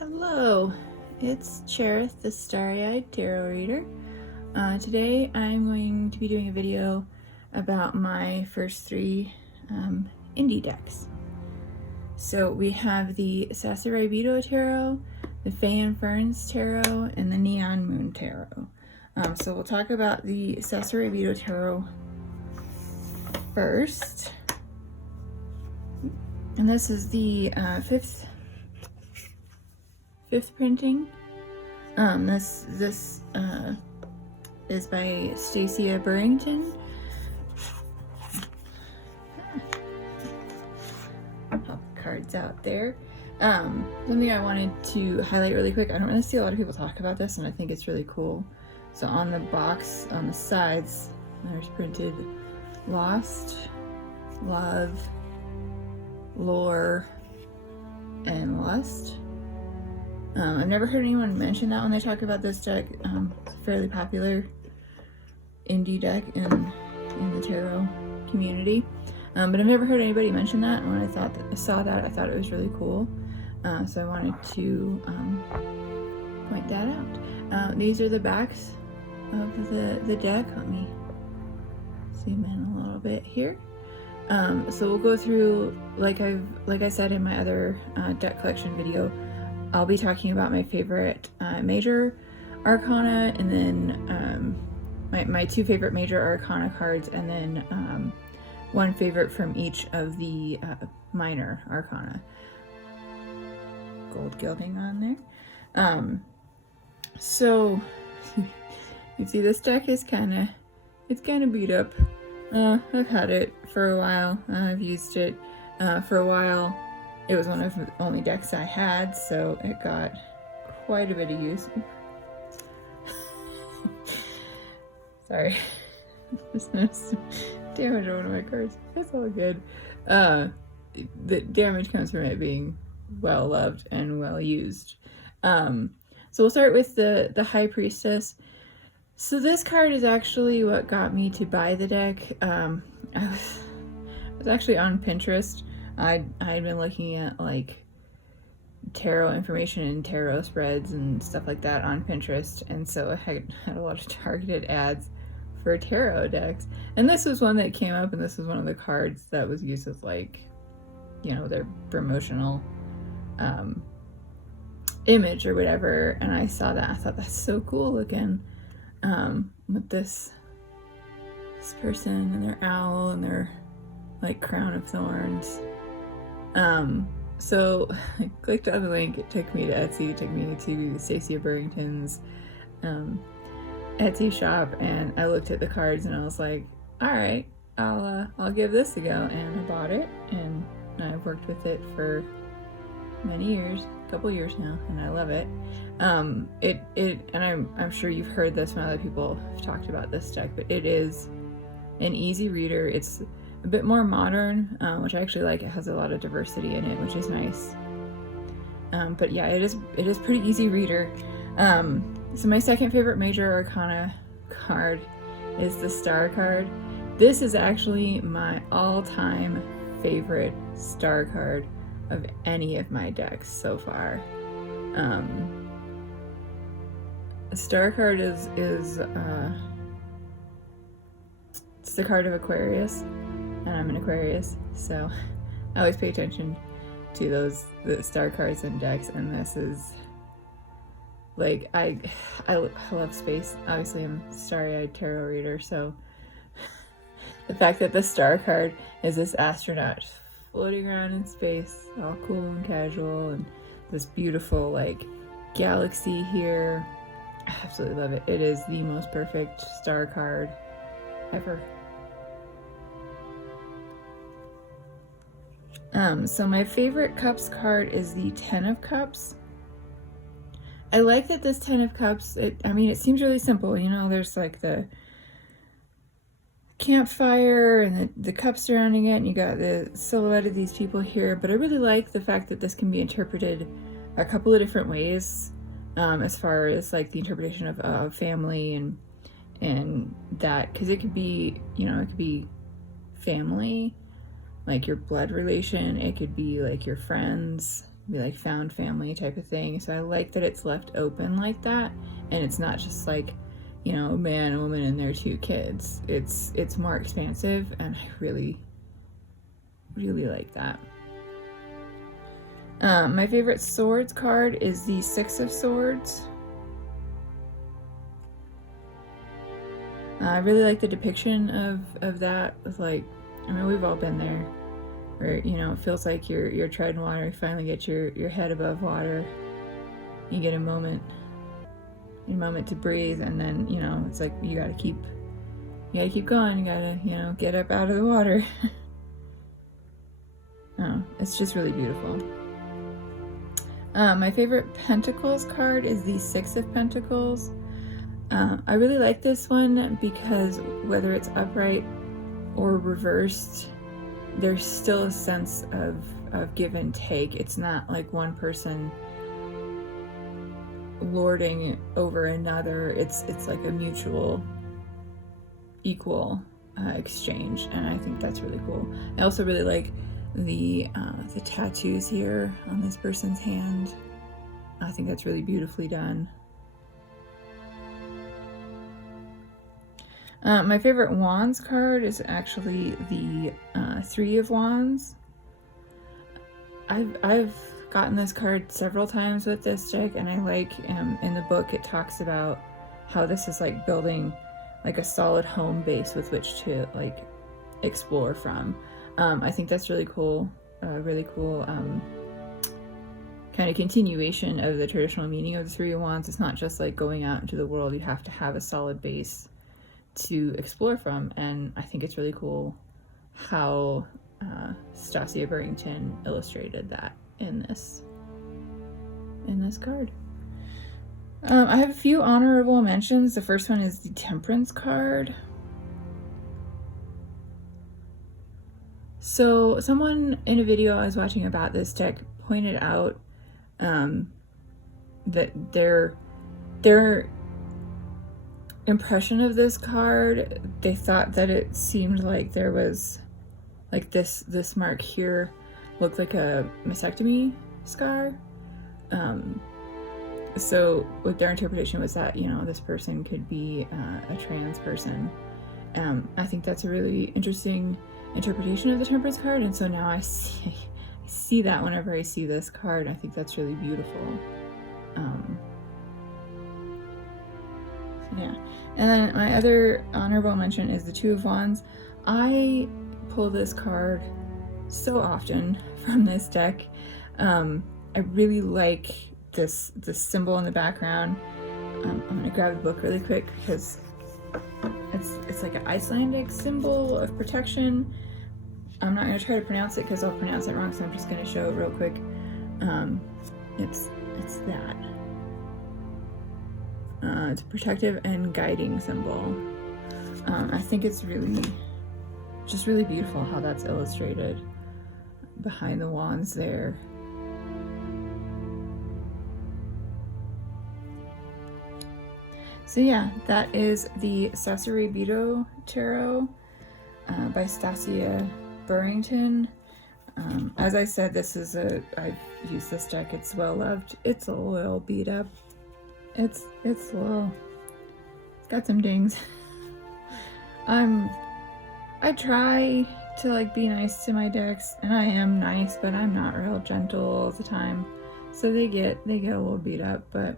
Hello, it's Cherith, the Starry-Eyed Tarot Reader. Today I'm going to be doing a video about my first three indie decks. So we have the Sasuraibito Tarot, the Fae and Ferns Tarot, and the Neon Moon Tarot. So we'll talk about the Sasuraibito Tarot first. And this is the fifth printing. This is by Stacia Burrington. Pop the cards out there. Something I wanted to highlight really quick. I don't really see a lot of people talk about this, and I think it's really cool. So on the box, on the sides, there's printed Lost, Love, Lore, and Lust. I've never heard anyone mention that when they talk about this deck. It's a fairly popular indie deck in the tarot community. But I've never heard anybody mention that, and when I saw that, I thought it was really cool. So I wanted to point that out. These are the backs of the deck. Let me zoom in a little bit here. So we'll go through, like I said in my other deck collection video, I'll be talking about my favorite major arcana, and then my two favorite major arcana cards, and then one favorite from each of the minor arcana. Gold gilding on there. So you see this deck is kind of beat up. I've had it for a while. I've used it for a while. It was one of the only decks I had, so it got quite a bit of use. Sorry. Just noticed damage on one of my cards. That's all good. The damage comes from it being well loved and well used. So we'll start with the High Priestess. So this card is actually what got me to buy the deck. I was actually on Pinterest. I had been looking at like tarot information and tarot spreads and stuff like that on Pinterest, and so I had a lot of targeted ads for tarot decks, and this was one that came up, and this was one of the cards that was used as, like, you know, their promotional image or whatever. And I saw that, I thought that's so cool looking, with this person and their owl and their like crown of thorns. So I clicked on the link, it took me to Etsy, it took me to Stacia Burrington's Etsy shop, and I looked at the cards and I was like, alright, I'll give this a go, and I bought it, and I've worked with it for many years, a couple years now, and I love it. And I'm sure you've heard this when other people have talked about this deck, but it is an easy reader. It's a bit more modern, which I actually like. It has a lot of diversity in it, which is nice. But yeah, it is pretty easy reader. So my second favorite major arcana card is the Star card. This is actually my all-time favorite Star card of any of my decks so far. The Star card is it's the card of Aquarius, and I'm an Aquarius, so I always pay attention to the star cards in decks, and this is like, I love space. Obviously I'm a starry-eyed tarot reader, so the fact that the Star card is this astronaut floating around in space, all cool and casual, and this beautiful like galaxy here, I absolutely love it. It is the most perfect star card ever. So my favorite Cups card is the Ten of Cups. I like that this Ten of Cups, it seems really simple, you know, there's like the campfire and the cup surrounding it, and you got the silhouette of these people here, but I really like the fact that this can be interpreted a couple of different ways, as far as like the interpretation of family and that, because it could be, you know, it could be family, like your blood relation, it could be like your friends, be like found family type of thing. So I like that it's left open like that, and it's not just like, you know, a man, a woman, and their 2 kids. It's more expansive, and I really, really like that. My favorite swords card is the 6 of Swords. I really like the depiction of that, with like, I mean, we've all been there, where, you know, it feels like you're treading water, you finally get your head above water, you get a moment to breathe, and then, you know, it's like you gotta keep going, you gotta, you know, get up out of the water. Oh, it's just really beautiful. My favorite Pentacles card is the 6 of Pentacles. I really like this one because whether it's upright or reversed, there's still a sense of give and take. It's not like one person lording over another. It's like a mutual, equal exchange, and I think that's really cool. I also really like the tattoos here on this person's hand. I think that's really beautifully done. My favorite Wands card is actually the 3 of Wands. I've gotten this card several times with this deck, and I like, in the book it talks about how this is like building like a solid home base with which to like explore from. I think that's really cool, kind of continuation of the traditional meaning of the 3 of Wands. It's not just like going out into the world, you have to have a solid base to explore from, and I think it's really cool how Stasia Burrington illustrated that in this card. I have a few honorable mentions. The first one is the Temperance card. So someone in a video I was watching about this deck pointed out that their impression of this card, they thought that it seemed like there was like this mark here looked like a mastectomy scar. So what their interpretation was that, you know, this person could be a trans person. I think that's a really interesting interpretation of the Temperance card, and so now I see that whenever I see this card. I think that's really beautiful. So yeah. And then my other honorable mention is the 2 of Wands. I pull this card so often from this deck. I really like this symbol in the background. I'm gonna grab the book really quick because it's like an Icelandic symbol of protection. I'm not gonna try to pronounce it because I'll pronounce it wrong, so I'm just gonna show it real quick. It's that. It's a protective and guiding symbol. I think it's really beautiful how that's illustrated behind the wands there. So yeah, that is the Sasuraibito Tarot by Stasia Burrington. As I said, I've used this deck. It's well loved. It's a little beat up. It's low. It's got some dings. I try to like be nice to my decks, and I am nice, but I'm not real gentle all the time. So they get a little beat up, but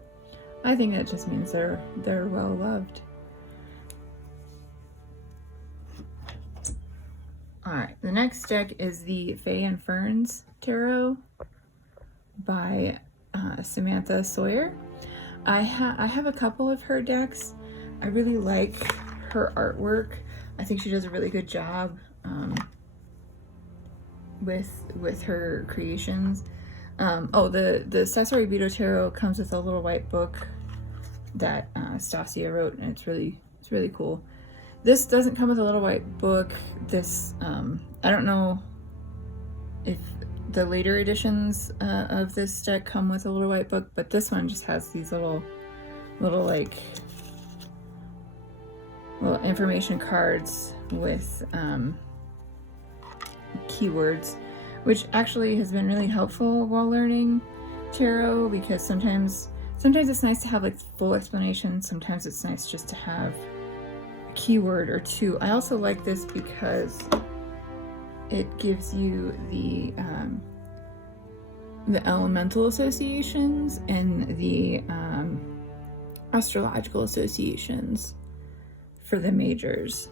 I think that just means they're well loved. Alright, the next deck is the Fae and Ferns Tarot by Samantha Sawyer. I have a couple of her decks. I really like her artwork. I think she does a really good job with her creations. The Sasuraibito Tarot comes with a little white book that Stasia wrote, and it's really cool. This doesn't come with a little white book. This I don't know if the later editions of this deck come with a little white book, but this one just has these little information cards with keywords which actually has been really helpful while learning tarot, because sometimes it's nice to have like full explanation. Sometimes it's nice just to have a keyword or two. I also like this because it gives you the elemental associations and the astrological associations for the majors,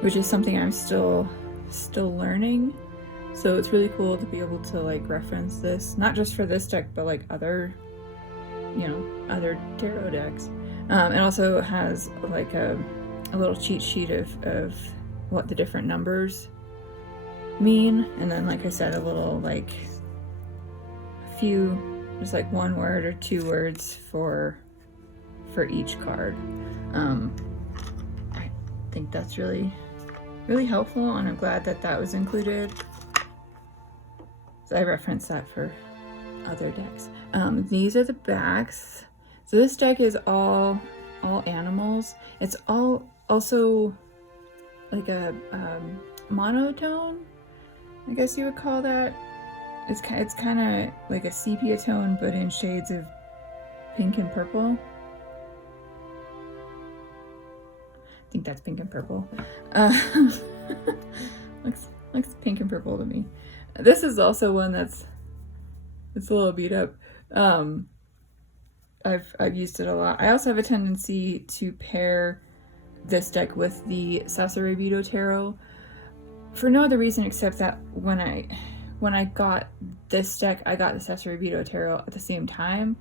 which is something I'm still learning. So it's really cool to be able to like reference this, not just for this deck, but like other, you know, other tarot decks. It also has like a little cheat sheet of what the different numbers mean, and then like I said, a little like few, just like one word or two words for each card. I think that's really helpful, and I'm glad that was included. So I referenced that for other decks. These are the backs. So this deck is all animals. It's all also like a monotone, I guess you would call that. It's kind of like a sepia tone, but in shades of pink and purple. I think that's pink and purple. Looks pink and purple to me. This is also one it's a little beat up. I've used it a lot. I also have a tendency to pair this deck with the Sasuraibito Tarot for no other reason except that when I got this deck, I got the Sasuraibito Tarot at the same time,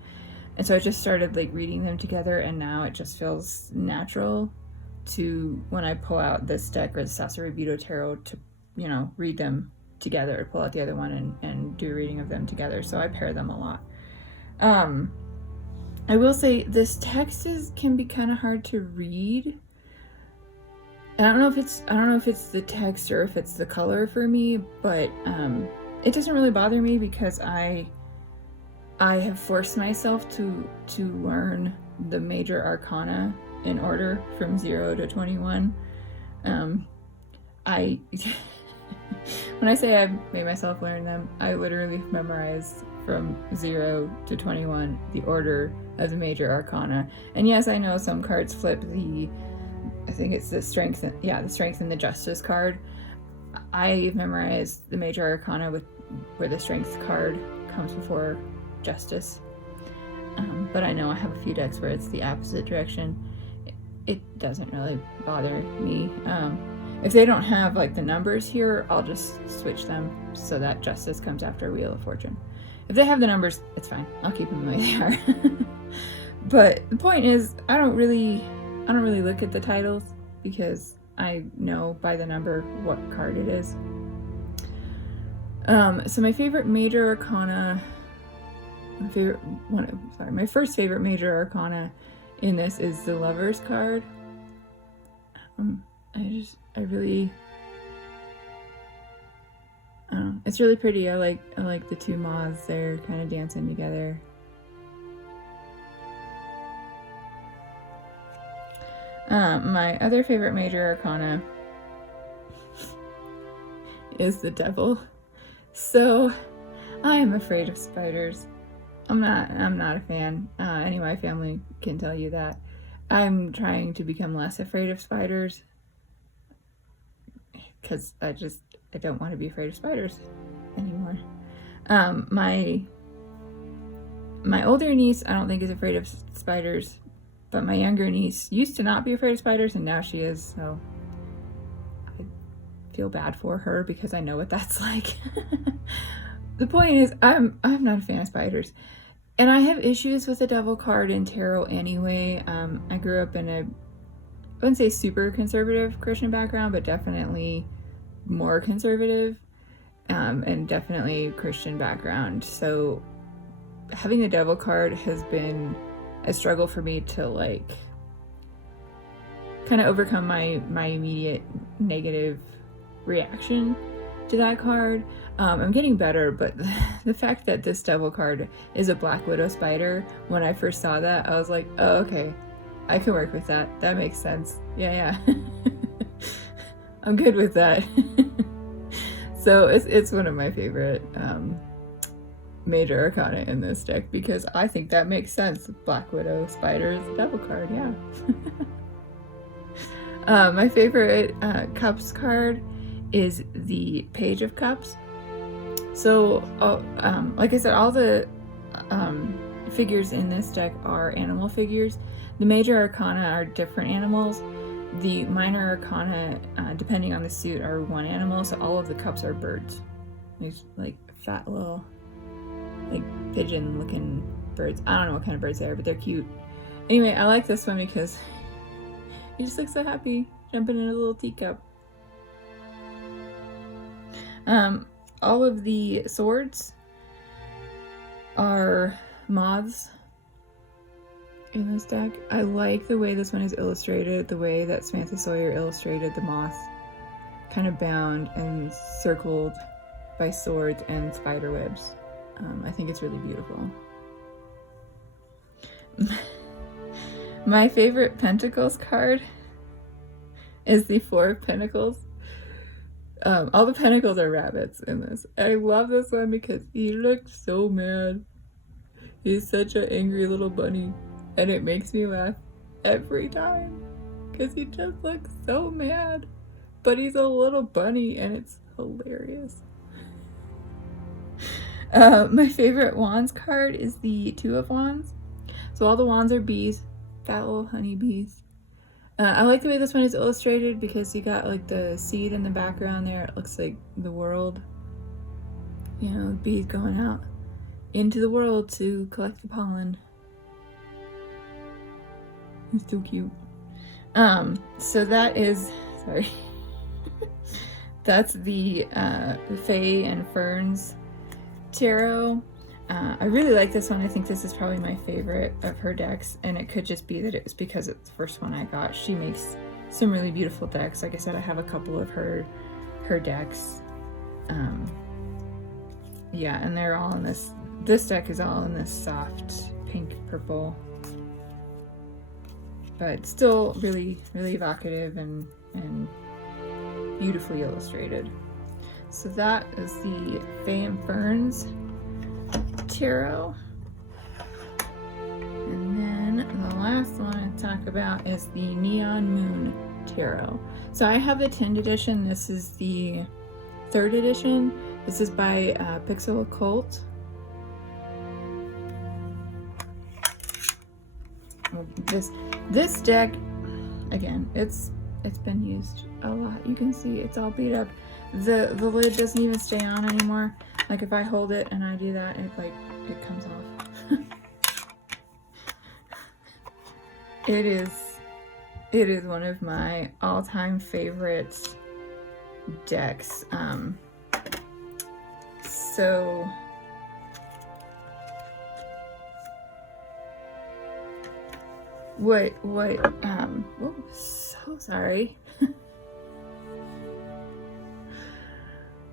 and so I just started like reading them together, and now it just feels natural to, when I pull out this deck or the Sasuraibito Tarot, to, you know, read them together, pull out the other one and do a reading of them together. So I pair them a lot. I will say this text can be kind of hard to read. And I don't know if it's the text or if it's the color for me, but it doesn't really bother me because I have forced myself to learn the major arcana in order from 0 to 21. When I say I've made myself learn them, I literally memorized from 0 to 21 the order of the major arcana. And yes, I know some cards flip I think it's the strength and the justice card. I memorized the major arcana where the strength card comes before justice. But I know I have a few decks where it's the opposite direction. It doesn't really bother me. If they don't have like the numbers here, I'll just switch them so that justice comes after Wheel of Fortune. If they have the numbers, it's fine. I'll keep them the way they are. But the point is, I don't really look at the titles because I know by the number what card it is. So my favorite major arcana, my first favorite major arcana in this is the Lover's card. It's really pretty. I like the two moths there kind of dancing together. My other favorite major arcana is the Devil. So I am afraid of spiders. I'm not a fan. Any of my family can tell you that. I'm trying to become less afraid of spiders because I don't want to be afraid of spiders anymore. My older niece, I don't think, is afraid of spiders, but my younger niece used to not be afraid of spiders, and now she is, so I feel bad for her because I know what that's like. The point is, I'm not a fan of spiders. And I have issues with the Devil card in tarot anyway. I grew up in I wouldn't say super conservative Christian background, but definitely more conservative, and definitely Christian background. So having the Devil card has been a struggle for me to like kind of overcome my immediate negative reaction to that card. I'm getting better, but the fact that this Devil card is a Black Widow spider, when I first saw that, I was like, oh, okay, I can work with that. That makes sense. Yeah. I'm good with that. So it's one of my favorite major arcana in this deck because I think that makes sense. Black Widow, Spiders, Devil card, yeah. My favorite Cups card is the Page of Cups. So, like I said, all the figures in this deck are animal figures. The major arcana are different animals. The minor arcana, depending on the suit, are one animal. So all of the cups are birds. There's like fat little, like pigeon-looking birds. I don't know what kind of birds they are, but they're cute. Anyway, I like this one because he just looks so happy jumping in a little teacup. All of the swords are moths in this deck. I like the way this one is illustrated, the way that Samantha Sawyer illustrated the moth kind of bound and circled by swords and spider webs. I think it's really beautiful. My favorite Pentacles card is the Four of Pentacles. All the pentacles are rabbits in this. I love this one because he looks so mad. He's such an angry little bunny. And it makes me laugh every time. Because he just looks so mad. But he's a little bunny and it's hilarious. My favorite Wands card is the Two of Wands. So all the wands are bees. Fat little honey bees. I like the way this one is illustrated because you got like the seed in the background there. It looks like the world. You know, bees going out into the world to collect the pollen. It's so cute. So that is, sorry. That's the Fae and Ferns Tarot. I really like this one. I think this is probably my favorite of her decks, and it could just be that it was because it's the first one I got. She makes some really beautiful decks. Like I said, I have a couple of her decks. Yeah, and they're all in this deck is all in this soft pink purple, but still really, really evocative and beautifully illustrated. So that is the Fae and Ferns Tarot. And then the last one to talk about is the Neon Moon Tarot. So I have the 10th edition. This is the 3rd edition. This is by Pixel Occult. This deck, again, it's been used a lot. You can see it's all beat up. The lid doesn't even stay on anymore. Like if I hold it and I do that, it comes off. It is one of my all-time favorite decks. So oh, so sorry.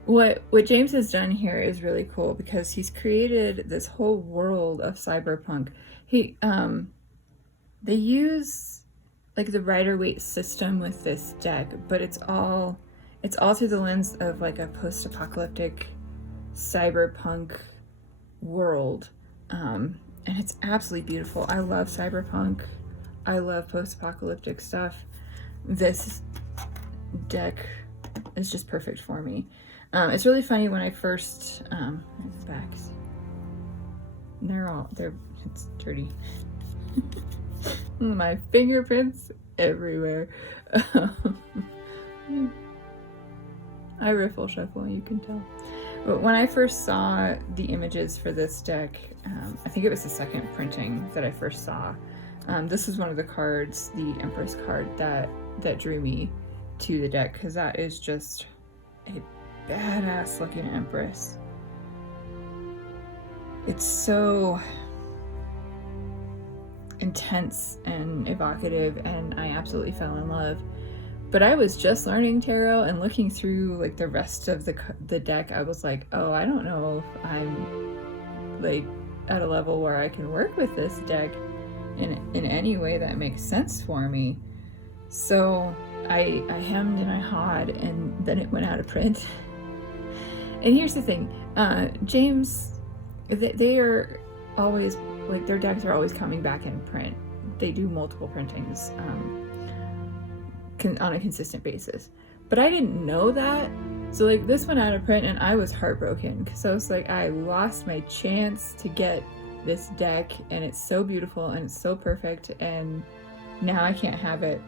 What James has done here is really cool because he's created this whole world of cyberpunk. They use like the Rider-Waite system with this deck, but it's all through the lens of like a post-apocalyptic cyberpunk world, and it's absolutely beautiful. I love cyberpunk. I love post-apocalyptic stuff. This deck is just perfect for me. It's really funny when I first backs. It's dirty. My fingerprints everywhere. I riffle shuffle, you can tell. But when I first saw the images for this deck, I think it was the second printing that I first saw. This is one of the cards, the Empress card, that drew me to the deck, because that is just a badass looking Empress. It's so intense and evocative, and I absolutely fell in love. But I was just learning tarot and looking through like the rest of the deck. I was like, oh, I don't know if I'm like at a level where I can work with this deck in any way that makes sense for me. So I hemmed and I hawed, and then it went out of print. And here's the thing, James, they are always, like, their decks are always coming back in print. They do multiple printings on a consistent basis. But I didn't know that. So, like, this went out of print and I was heartbroken because I was like, I lost my chance to get this deck, and it's so beautiful and it's so perfect, and now I can't have it.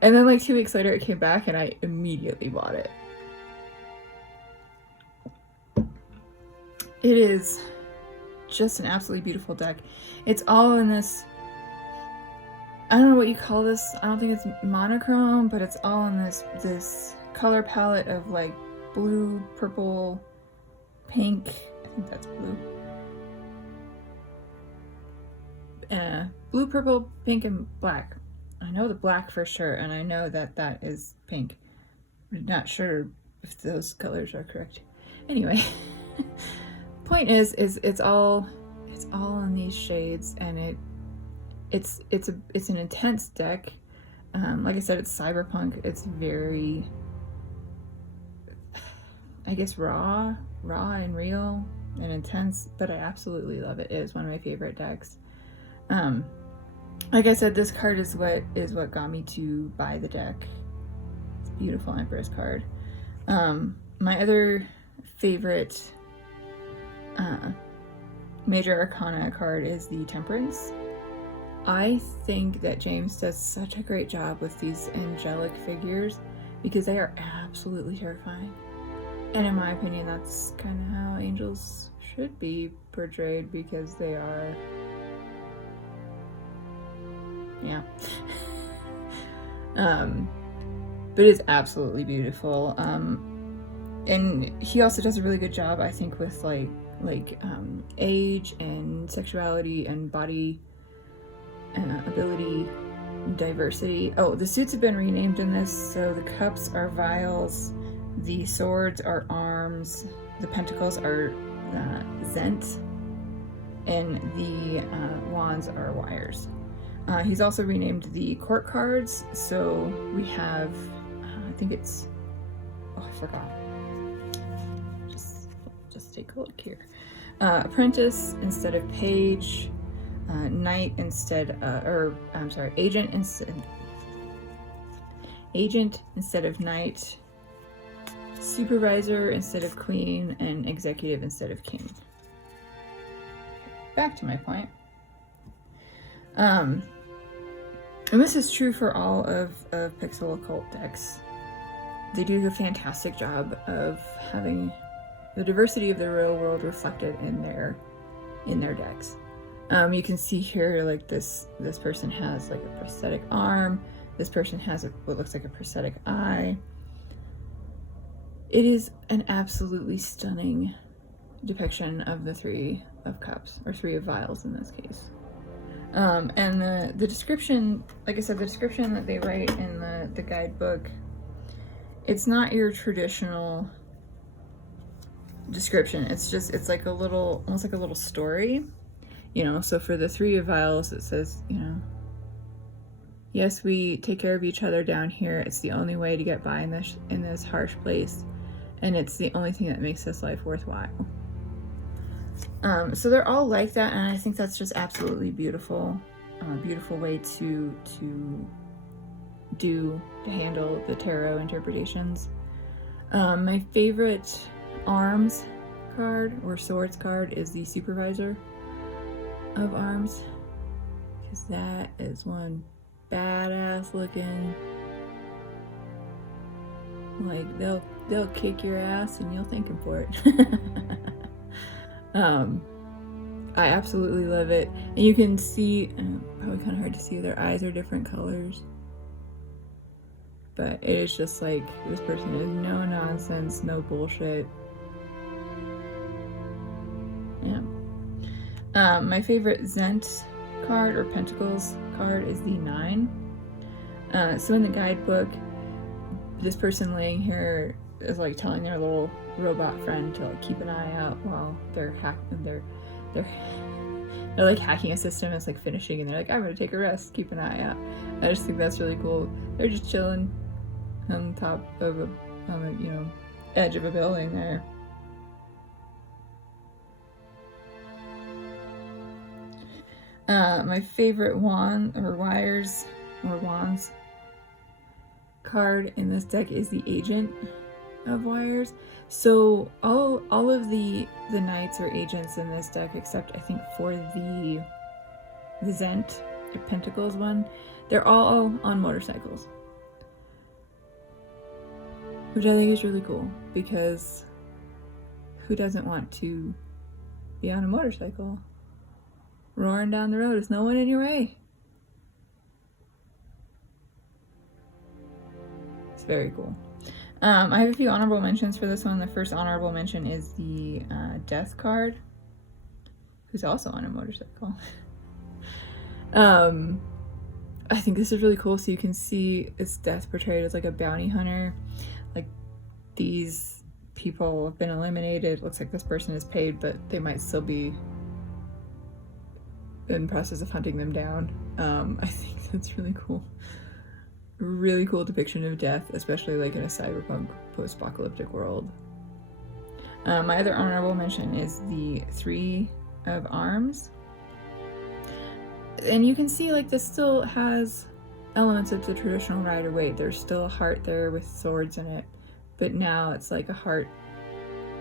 And then, like, 2 weeks later it came back and I immediately bought it. It is just an absolutely beautiful deck. It's all in this, I don't know what you call this, I don't think it's monochrome, but it's all in this color palette of, like, blue, purple, pink, I think that's blue. Blue, purple, pink, and black. I know the black for sure, and I know that that is pink. I'm not sure if those colors are correct. Anyway, point is it's all in these shades, and it's an intense deck. Like I said, it's cyberpunk. It's very, I guess, raw and real and intense, but I absolutely love it. It is one of my favorite decks. Like I said, this card is what got me to buy the deck. It's a beautiful Empress card. My other favorite major arcana card is the Temperance. I think that James does such a great job with these angelic figures because they are absolutely terrifying. And in my opinion, that's kind of how angels should be portrayed, because they are, yeah. But it's absolutely beautiful. And he also does a really good job, I think, with like age and sexuality and body ability, diversity. Oh, the suits have been renamed in this. So the cups are vials, the swords are arms, the pentacles are zent, and the wands are wires. He's also renamed the court cards. So we have, I think it's, oh, I forgot. Just take a look here. Apprentice instead of page, knight instead, agent instead of knight, supervisor instead of queen, and executive instead of king. Back to my point. And this is true for all of Pixel Occult decks. They do a fantastic job of having the diversity of the real world reflected in their decks. You can see here, like, this person has like a prosthetic arm. This person has what looks like a prosthetic eye. It is an absolutely stunning depiction of the Three of Cups, or Three of Vials in this case. And the description, like I said, the description that they write in the guidebook, it's not your traditional description. It's like a little, almost like a little story, you know. So for the Three of Vials, it says, you know, yes, we take care of each other down here. It's the only way to get by in this harsh place, and it's the only thing that makes this life worthwhile. So they're all like that, and I think that's just absolutely beautiful. Beautiful way to handle the tarot interpretations. My favorite arms card or swords card is the Supervisor of Arms, because that is one badass looking, like, they'll kick your ass and you'll thank them for it. I absolutely love it. And you can see, probably kind of hard to see, their eyes are different colors, but it is just like, this person is no nonsense, no bullshit. Yeah. My favorite Zent card or Pentacles card is the 9. So in the guidebook, this person laying here is like telling their little robot friend to like keep an eye out while they're like hacking a system. It's like finishing, and they're like, I'm gonna take a rest, keep an eye out. I just think that's really cool. They're just chilling on top of on the, you know, edge of a building there. My favorite wand or wires or wands card in this deck is the Agent of Wires. So all of the knights or agents in this deck, except I think for the Zent, the Pentacles one, they're all on motorcycles, which I think is really cool, because who doesn't want to be on a motorcycle roaring down the road with no one in your way? It's very cool. I have a few honorable mentions for this one. The first honorable mention is the Death card, who's also on a motorcycle. I think this is really cool. So you can see it's Death portrayed as like a bounty hunter. Like, these people have been eliminated. Looks like this person is paid, but they might still be in the process of hunting them down. I think that's really cool. Really cool depiction of death, especially like in a cyberpunk post-apocalyptic world. My other honorable mention is the Three of Arms. And you can see like this still has elements of the traditional Rider-Waite. There's still a heart there with swords in it, but now it's like a heart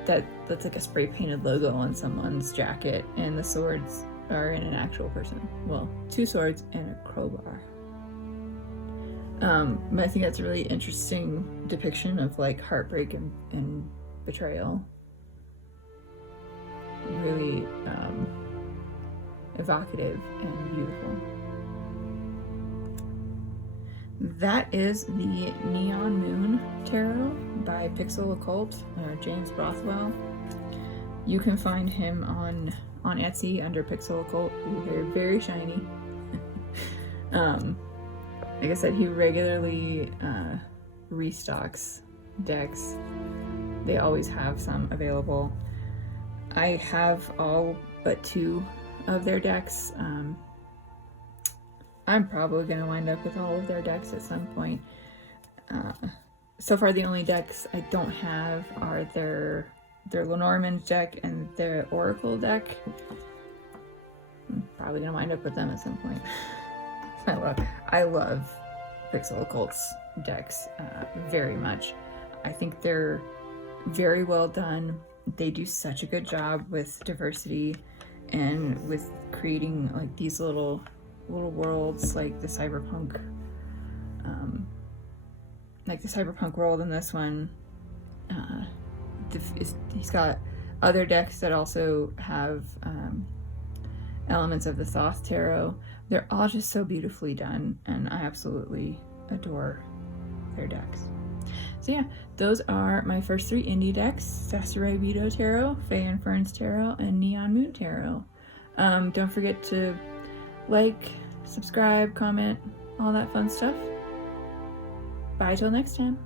that's like a spray painted logo on someone's jacket, and the swords are in an actual person. Well, two swords and a crowbar. But I think that's a really interesting depiction of like heartbreak and betrayal. Really evocative and beautiful. That is the Neon Moon Tarot by Pixel Occult, or James Rothwell. You can find him on Etsy under Pixel Occult. They're very shiny. Like I said, he regularly restocks decks. They always have some available. I have all but 2 of their decks. I'm probably going to wind up with all of their decks at some point. So far, the only decks I don't have are their Lenormand deck and their Oracle deck. I'm probably going to wind up with them at some point. I love Pixel Occult's decks very much. I think they're very well done. They do such a good job with diversity and with creating like these little worlds, like the cyberpunk world in this one. He's got other decks that also have elements of the Thoth Tarot. They're all just so beautifully done, and I absolutely adore their decks. So yeah, those are my first 3 indie decks: Sasuraibito Tarot, Fae and Ferns Tarot, and Neon Moon Tarot. Don't forget to like, subscribe, comment, all that fun stuff. Bye till next time.